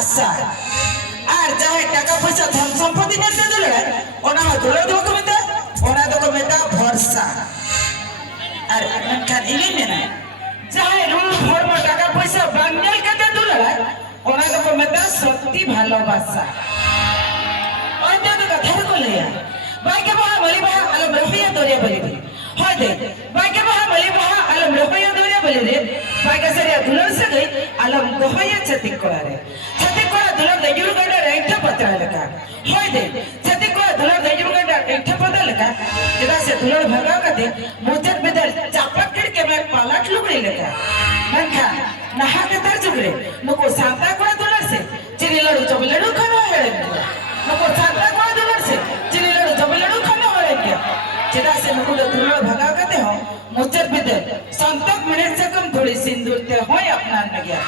आशा और जहाँ टाका पैसा धन सम्पत्ति नेते दुलड़ ओना दुलड़ दो को मेता ओना दो को मेता भरोसा और मनखान इने मेना जहाँ रूल फॉर्म टाका पैसा बांगल कते दुलड़ ओना दो को मेता सत्य भालोबासा और तो कथा को ले बाइके बहा मली बहा अलम रहिया दोरिया बली হয় দে বাইকে বহা মলি বহা আলম রহইয়া দৌড়ে বলে রে বাইকে সরিয়া দুলর সে গই আলম দহইয়া ছতি কোড়ারে ছতি কোড়া দুলর দেজুর গডা রেঠা পত্রা লেখা হয় দে ছতি কোড়া দুলর দেজুর গডা রেঠা পত্রা লেখা যেটা সে দুলর ভাগা কতে মুজত বেদল চাপট के मैं पालट लुगड़ी लेखा मनखा नहा के तर जुगरे नको सांता कोड़ा दुलर से चिनी लड़ू चबलड़ू खाना हेड़े नको सांता कोड़ा दुलर से चिनी लड़ू चबलड़ू खाना हेड़े क्या जेदा से नको दुलर भगा करते हो मुझे भी दे संतक मिनट से कम थोड़ी सिंदूर ते हो अपना न गया